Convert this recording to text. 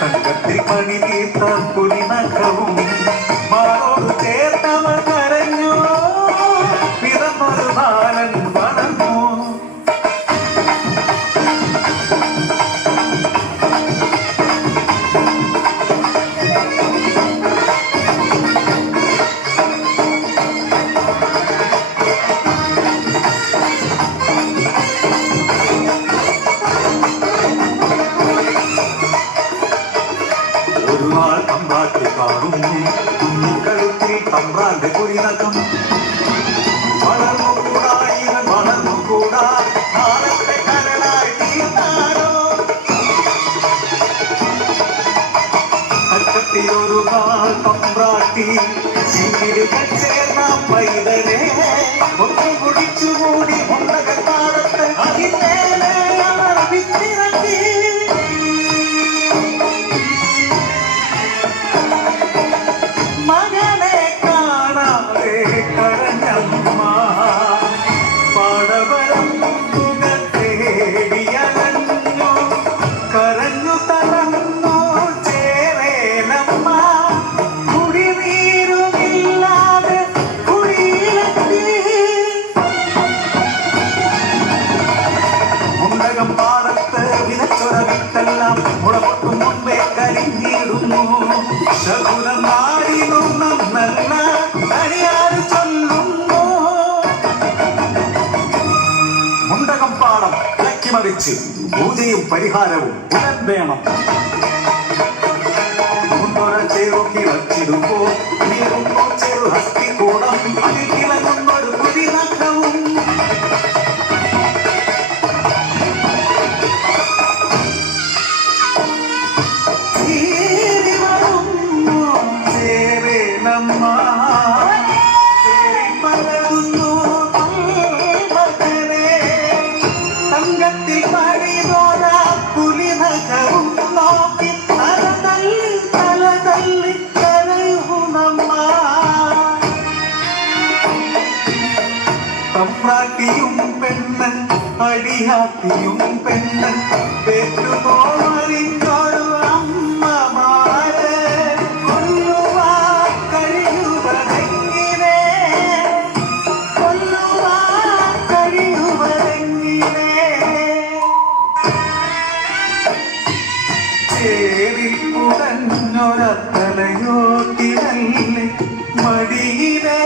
തങ്കത്തിൽ പണി തീർത്ത കുടിനഖവും മാറോട് ചേർത്തവർ കരഞ്ഞു പിറന്നൊരു ബാലൻ വളർന്നു. കഴുത്തിൽ തമ്പ്രാന്റെ കുരിനകം വളർന്നുകൂടാ ഇവൻ വളർന്നുകൂടാ നാളത്തെ കരളായി തീർന്നാരോ അക്കത്തിലൊരു നാൾ തമ്പ്രാട്ടി ശിങ്കിരികൾ ചേർന്ന പൈതനെ ഒന്നു കുടിച്ചുകൂടി ഒന്നകത്താടത്ത് അതിനേലെ അവർ വിത്തിറക്കി. മുളപൊട്ടും മുമ്പേ കരിഞ്ഞിടുന്നു ശകുനം നാടിനും നന്നല്ല അണിയാറ് ചൊല്ലുന്നു. മുണ്ടകം പാടം ഇളക്കിമറിച്ച് പൂജയും പരിഹാരവും ഉടൻ വേണം. മുണ്ടൊര ചേറുക്കി വച്ചിടുമ്പോ നീറുമ്പോ ചെറു ഹസ്തികൂടം അതിൽ കിളങ്ങുന്നൊരു കുടിനഖവും തങ്കത്തിൽ പണിതോര പുലിനഖവും നോക്കി തലതല്ലി കരയുന്നമ്മ. തമ്പ്രാട്ടിയും പെണ്ണൻ അടിയാത്തിയും പെണ്ണൻ പെറ്റുപോറിഞ്ഞൊരു അമ്മമാരെ ചേരിപ്പുടഞ്ഞൊരത്തലയോ കിടല്ലേ മടിയിലെ